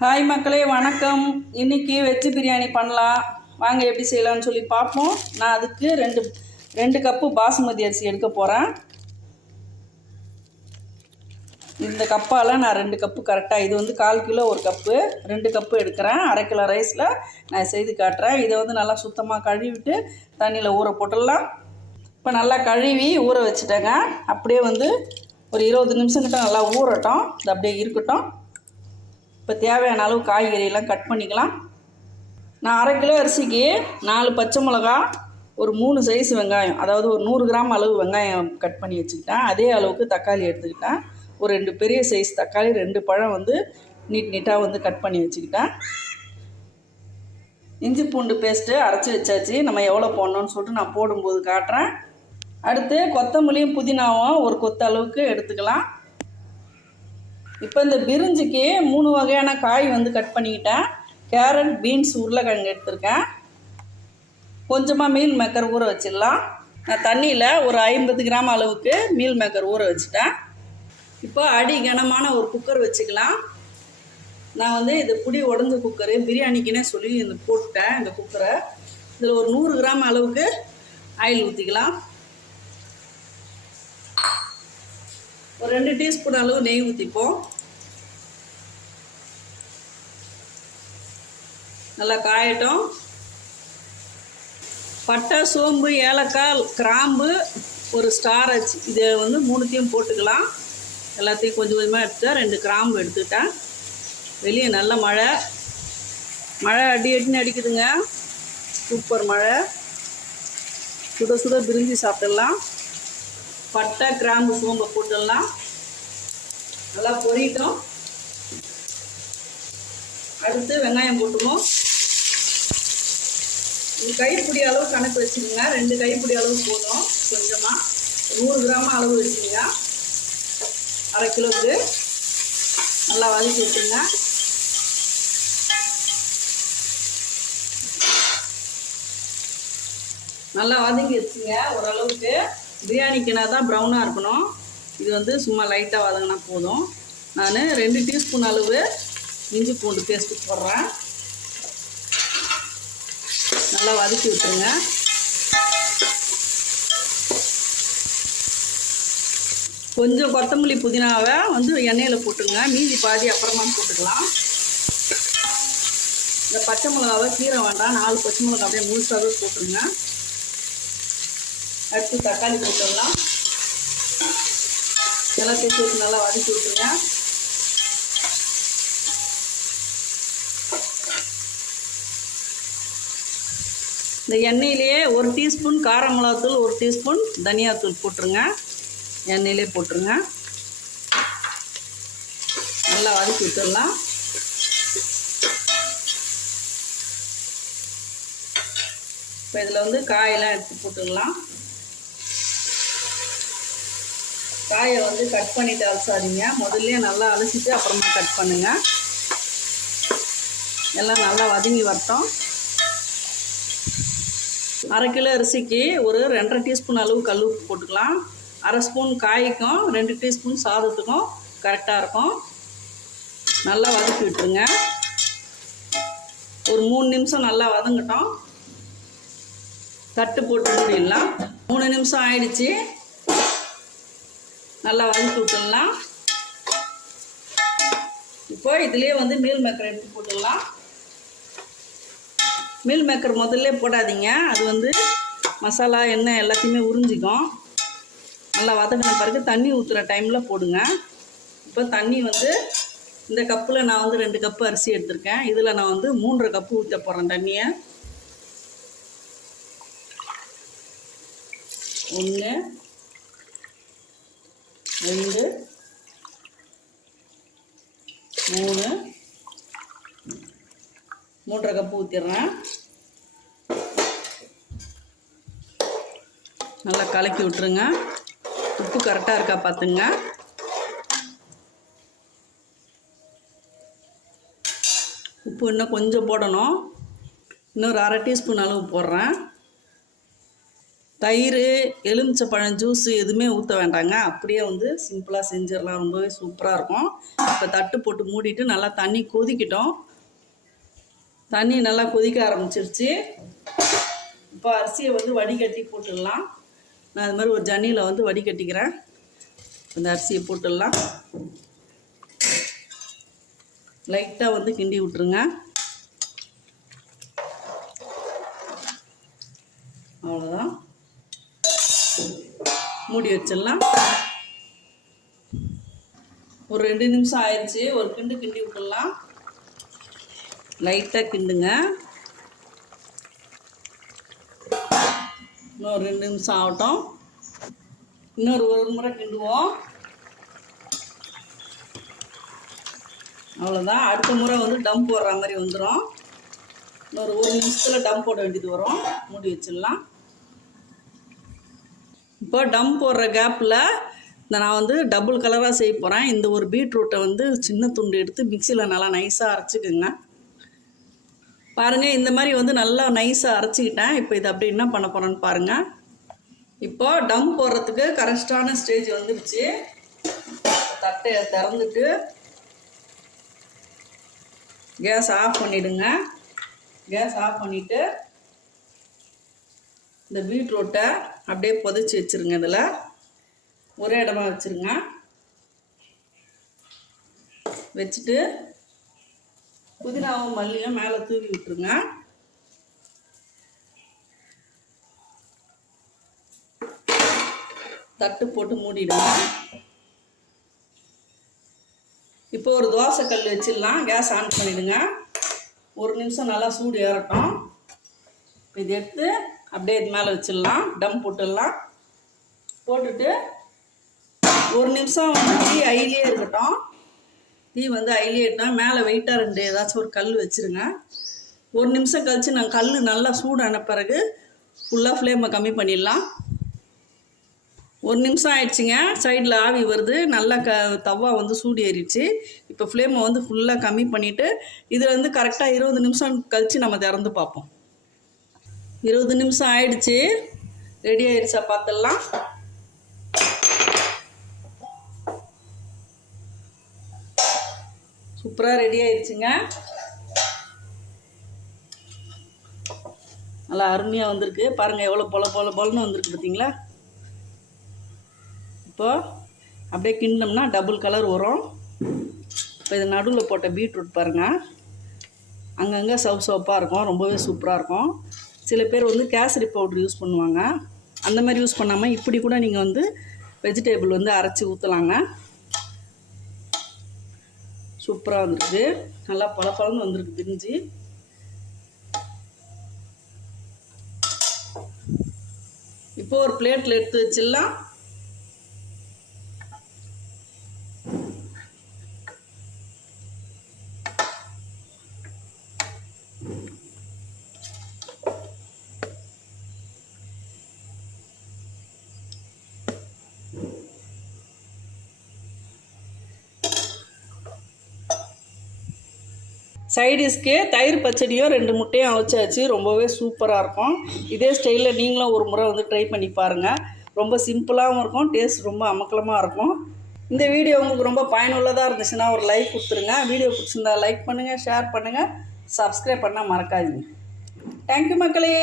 Hi மக்களே வணக்கம். இன்னைக்கு வெஜ்ஜு பிரியாணி பண்ணலாம். வாங்க எப்படி செய்யலாம்னு சொல்லி பார்ப்போம். நான் அதுக்கு ரெண்டு ரெண்டு கப்பு பாசுமதி அரிசி எடுக்க போகிறேன் இந்த கப்பால் நான் ரெண்டு கப்பு கரெக்டாக இது வந்து கால் கிலோ ஒரு கப்பு. ரெண்டு கப்பு எடுக்கிறேன். அரை கிலோ ரைஸில் நான் செய்து காட்டுறேன். இதை வந்து நல்லா சுத்தமாக கழுவிட்டு தண்ணியில் ஊற போட்டுடலாம். இப்போ நல்லா கழுவி ஊற வச்சுட்டேங்க. அப்படியே வந்து ஒரு இருபது நிமிஷம் கிட்ட நல்லா ஊறட்டும். இது அப்படியே இருக்கட்டும். இப்போ தேவையான அளவு காய்கறியெல்லாம் கட் பண்ணிக்கலாம். நான் அரை கிலோ அரிசிக்கு நாலு பச்சை மிளகா ஒரு மூணு சைஸ் வெங்காயம் அதாவது ஒரு நூறு கிராம் அளவு வெங்காயம் கட் பண்ணி வச்சுக்கிட்டேன். அதே அளவுக்கு தக்காளி எடுத்துக்கிட்டேன். ஒரு ரெண்டு பெரிய சைஸ் தக்காளி ரெண்டு பழம் வந்து நீட் நீட்டாக வந்து கட் பண்ணி வச்சுக்கிட்டேன். இஞ்சி பூண்டு பேஸ்ட்டு அரைச்சி வச்சாச்சு. நம்ம எவ்வளோ போடணும்னு சொல்லிட்டு நான் போடும்போது காட்டுறேன். அடுத்து கொத்தமல்லியும் புதினாவும் ஒரு கொத்த அளவுக்கு எடுத்துக்கலாம். இப்போ இந்த பிரிஞ்சுக்கு மூணு வகையான காய் வந்து கட் பண்ணிக்கிட்டேன். கேரட் பீன்ஸ் உருளைக்கிழங்கு எடுத்திருக்கேன். கொஞ்சமாக மீல் மேக்கர் ஊற வச்சிடலாம். நான் தண்ணியில் ஒரு ஐம்பது கிராம் அளவுக்கு மீல் மேக்கர் ஊற வச்சுட்டேன். இப்போ அடி கனமான ஒரு குக்கர் வச்சுக்கலாம். நான் வந்து இது புடி உடஞ்ச குக்கரு பிரியாணிக்குன்னே சொல்லி இந்த போட்டேன் இந்த குக்கரை. இதில் ஒரு நூறு கிராம் அளவுக்கு ஆயில் ஊற்றிக்கலாம் ஒரு ரெண்டு டீஸ்பூன் அளவு நெய் ஊற்றிப்போம் நல்லா காயட்டும். பட்டை சோம்பு ஏலக்காய் கிராம்பு ஒரு ஸ்டார் இதை வந்து மூணுத்தையும் போட்டுக்கலாம். எல்லாத்தையும் கொஞ்சம் கொஞ்சமாக எடுத்துட்டேன் ரெண்டு கிராம்பு எடுத்துக்கிட்டேன். வெளியே நல்ல மழை. மழை அடி அடின்னு அடிக்குதுங்க. சூப்பர் மழை. சுட சுட பிரிஞ்சு சாப்பிட்டுடலாம் பட்டை கிராம்பு சோம்பை போட்டுடலாம் நல்லா பொரியட்டும் அடுத்து வெங்காயம் போட்டுவோம் ஒரு கைப்பிடி அளவு கணக்கு வச்சுக்கோங்க. ரெண்டு கைப்பிடி அளவு போதும் கொஞ்சமாக நூறு கிராம் அளவு வச்சுக்கோங்க. அரை கிலோவுக்கு நல்லா வதக்கி வச்சுருங்க நல்லா வதங்கி வச்சுங்க ஓரளவுக்கு பிரியாணிக்குனா தான் ப்ரௌனாக இருக்கணும். இது வந்து சும்மா லைட்டாக வதங்கினா போதும். நான் ரெண்டு டீஸ்பூன் அளவு இஞ்சி பூண்டு பேஸ்ட்டு போடுறேன். நல்லா வதக்கி விட்டுருங்க. கொஞ்சம் கொத்தமல்லி புதினாவை வந்து எண்ணெயில் போட்டுருங்க. மீதி பாதி அப்புறமா போட்டுக்கலாம். இந்த பச்சை மிளகாவை கீரை வேண்டாம். நாலு பச்சை மிளகா அப்படியே முழுசாகவே போட்டுருங்க. அடுத்து தக்காளி போட்டுடலாம் எல்லாத்தையும் போட்டு நல்லா வதக்கி விட்டுருங்க. இந்த எண்ணெயிலேயே ஒரு டீஸ்பூன் கார மிளகாத்தூள் ஒரு டீஸ்பூன் தனியாத்தூள் போட்டுருங்க. எண்ணெயிலே போட்டுருங்க. நல்லா வதக்கி விட்டுடலாம். இப்போ இதில் வந்து காயெல்லாம் எடுத்து போட்டுடலாம். காயை வந்து கட் பண்ணிட்டு அலசாதீங்க. முதல்ல நல்லா அலசிட்டு அப்புறமா கட் பண்ணுங்க. எல்லாம் நல்லா வதங்கி வரட்டும். அரை கிலோ அரிசிக்கு ஒரு ரெண்டரை டீஸ்பூன் அளவு கல் உப்பு போட்டுக்கலாம். அரை ஸ்பூன் காய்க்கும் ரெண்டு டீஸ்பூன் சாதத்துக்கும் கரெக்டாக இருக்கும். நல்லா வதக்கி விட்டுருங்க. ஒரு மூணு நிமிஷம் நல்லா வதங்கட்டும். தட்டு போட்டு மூடிடலாம். மூணு நிமிஷம் ஆயிடுச்சு. நல்லா வதக்கி விட்டுடலாம். இப்போ இதுலேயே வந்து மீல் மேக்கர் எடுத்து போட்டுடலாம். மீல் மேக்கர் முதல்ல போடாதீங்க. அது வந்து மசாலா எண்ணெய் எல்லாத்தையுமே உறிஞ்சிக்கும். நல்லா வதங்கின பிறகு தண்ணி ஊற்றுற டைமில் போடுங்க. இப்போ தண்ணி வந்து இந்த கப்பில் நான் வந்து ரெண்டு கப்பு அரிசி எடுத்திருக்கேன். இதில் நான் வந்து மூன்றரை கப்பு ஊற்ற போகிறேன் தண்ணியை. ஒன்று ரெண்டு மூணு மூன்றரை கப்பு ஊற்றிடுறேன் நல்லா கலக்கி விட்டுருங்க. உப்பு கரெக்டாக இருக்கா பார்த்துங்க. உப்பு இன்னும் கொஞ்சம் போடணும். இன்னொரு அரை டீஸ்பூன் அளவு போடுறேன். தயிர் எலுமிச்சப்பழம் ஜூஸ் எதுவுமே ஊற்ற வேண்டாங்க. அப்படியே வந்து சிம்பிளாக செஞ்சிடலாம். ரொம்பவே சூப்பராக இருக்கும். இப்போ தட்டு போட்டு மூடிட்டு நல்லா தண்ணி கொதிக்கட்டும். தண்ணி நல்லா கொதிக்க ஆரம்பிச்சிருச்சு. இப்போ அரிசியை வந்து வடிகட்டி போட்டுடலாம். நான் அது மாதிரி ஒரு ஜன்னியில் வந்து வடிகட்டிக்கிறேன். இந்த அரிசியை போட்டுடலாம். லைட்டாக வந்து கிண்டி விட்ருங்க அவ்வளோதான் மூடி வச்சிடலாம். ஒரு ரெண்டு நிமிஷம் ஆயிடுச்சு ஒரு கிண்டு கிண்டி விட்டுடலாம். லைட்டாக கிண்டுங்க. இன்னொரு ரெண்டு நிமிஷம் ஆகட்டும். இன்னொரு ஒரு முறை கிண்டுவோம். அவ்வளோதான் அடுத்த முறை வந்து டம் போடுற மாதிரி வந்துடும் இன்னொரு ஒரு நிமிஷத்தில் டம் போட வேண்டியது வரும். மூடி வச்சிடலாம். இப்போ டம் போடுற கேப்பில் இந்த நான் வந்து டபுள் கலராக செய்ய போகிறேன் இந்த ஒரு பீட்ரூட்டை வந்து சின்ன துண்டு எடுத்து மிக்சியில் நல்லா நைஸாக அரைச்சிக்கோங்க. பாருங்கள் இந்த மாதிரி வந்து நல்லா நைஸாக அரைச்சிக்கிட்டேன். இப்போ இது அப்படி என்ன பண்ண போகிறேன்னு பாருங்கள் இப்போ டம் போடுறதுக்கு கரெக்டான ஸ்டேஜ் வந்துடுச்சு. தட்டை திறந்துட்டு கேஸ் ஆஃப் பண்ணிவிடுங்க கேஸ் ஆஃப் பண்ணிவிட்டு இந்த பீட்ரூட்டை அப்படியே புதைச்சி வச்சுருங்க இதில். ஒரே இடமா வச்சுருங்க. வச்சுட்டு புதினாவும் மல்லியும் மேலே தூவி விட்டுருங்க. தட்டு போட்டு மூடிடுங்க. இப்போ ஒரு தோசை கல் வச்சிடலாம். கேஸ் ஆன் பண்ணிவிடுங்க ஒரு நிமிஷம் நல்லா சூடு ஏறட்டும். இது எடுத்து அப்படியே இது மேலே வச்சிடலாம். டம் போட்டுடலாம். போட்டுட்டு ஒரு நிமிஷம் வந்து டீ ஐலியே இருக்கட்டும். டீ வந்து ஐலியே இருக்கட்டும் மேலே வெயிட்டாக ரெண்டு ஏதாச்சும் ஒரு கல் வச்சுருங்க. ஒரு நிமிஷம் கழித்து நான் கல் நல்லா சூடான பிறகு ஃபுல்லாக ஃப்ளேமை கம்மி பண்ணிடலாம். ஒரு நிமிஷம் ஆயிடுச்சுங்க. சைடில் ஆவி வருது. நல்லா க தவா வந்து சூடு ஏறிடுச்சு. இப்போ ஃப்ளேமை வந்து ஃபுல்லாக கம்மி பண்ணிவிட்டு இதில் வந்து கரெக்டாக இருபது நிமிஷம் கழித்து நம்ம திறந்து பார்ப்போம். இருபது நிமிஷம் ஆயிடுச்சு. ரெடி ஆயிடுச்சா பார்த்துடலாம் சூப்பராக ரெடி ஆயிடுச்சுங்க நல்லா அருமையாக வந்திருக்கு. பாருங்கள் எவ்வளோ பொல பொல பொலன்னு வந்திருக்கு பார்த்தீங்களா இப்போது அப்படியே கிண்டோம்னா டபுள் கலர் வரும். இப்போ இது நடுவில் போட்ட பீட்ரூட் பாருங்கள் அங்கங்கே சவ் சவப்பாக இருக்கும். ரொம்பவே சூப்பராக இருக்கும். சில பேர் வந்து கேசரி பவுடர் யூஸ் பண்ணுவாங்க. அந்த மாதிரி யூஸ் பண்ணாமல் இப்படி கூட நீங்கள் வந்து வெஜிடேபிள் வந்து அரைச்சி ஊற்றலாங்க சூப்பராக வந்துருக்குது நல்லா பல பழம் வந்திருக்கு பிரிஞ்சு. இப்போ ஒரு பிளேட்டில் எடுத்து வச்சிடலாம். சைடிஷ்க்கு தயிர் பச்சடியும் ரெண்டு முட்டையும் அவிச்சாச்சு. ரொம்பவே சூப்பராக இருக்கும். இதே ஸ்டைலில் நீங்களும் ஒரு முறை வந்து ட்ரை பண்ணி பாருங்கள் ரொம்ப சிம்பிளாகவும் இருக்கும். டேஸ்ட் ரொம்ப அமக்கலமாக இருக்கும். இந்த வீடியோ உங்களுக்கு ரொம்ப பயனுள்ளதாக இருந்துச்சுன்னா ஒரு லைக் கொடுத்துருங்க. வீடியோ பிடிச்சிருந்தா லைக் பண்ணுங்கள் ஷேர் பண்ணுங்கள் சப்ஸ்கிரைப் பண்ணால் மறக்காதீங்க. தேங்க்யூ மக்களே.